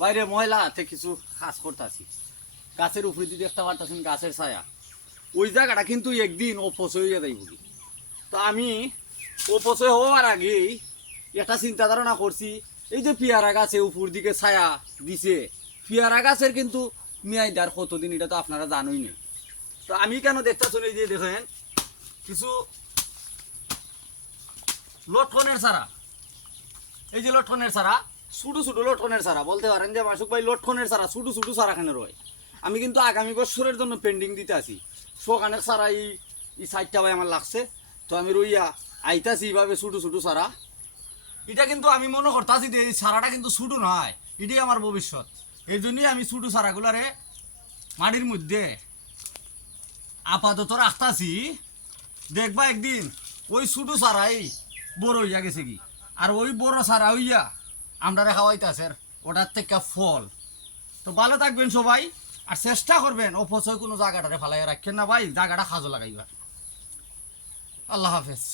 বাইরে ময়লা হাতে কিছু কাজ করতেছি, গাছের উপরে যদি একটা পারতেছেন গাছের ছায়া, ওই জায়গাটা কিন্তু একদিন অপচয় হয়ে যাইব। তো আমি অপচয় হওয়ার আগেই একটা চিন্তা ধারণা করছি, এই যে পেয়ারা গাছে উপর দিকে ছায়া দিছে, পেয়ারা গাছের কিন্তু মেয়াদার কতদিন এটা তো আপনারা জানোই না। তো আমি কেন দেখতেছি, এই যে দেখেন কিছু লটকনের ছাড়া, এই যে লটকনের ছাড়া, ছোটো ছোটো লটকনের ছাড়া, বলতে পারেন যে মাসুক ভাই লটকনের ছাড়া ছোটো ছোটো ছাড়াখানে রয়। আমি কিন্তু আগামী বছরের জন্য পেন্ডিং দিতে আছি, শোকানের ছাড়া এই সাইডটা ভাই আমার লাগছে। তো আমি রইয়া আইতাছি এইভাবে ছোটো ছোটো ছাড়া। এটা কিন্তু আমি মনে করতেছি যে এই ছাড়াটা কিন্তু ছোটো নয়, এটাই আমার ভবিষ্যৎ। এই জন্যই আমি ছোটো ছাড়াগুলারে মাটির মধ্যে আপাতত রাখতাছি। দেখবা একদিন ওই ছোটো ছাড়াই বড় হইয়া গেছে কি, আর ওই বড় ছাড়া হইয়া আমরা খাওয়াইতেছে ওটার থেকে ফল। তো ভালো থাকবেন সবাই, আর চেষ্টা করবেন অপচয় কোনো জায়গাটারে ফালাইয়া রাখেন না ভাই, জায়গাটা কাজে লাগাইবার। আল্লাহ হাফেজ।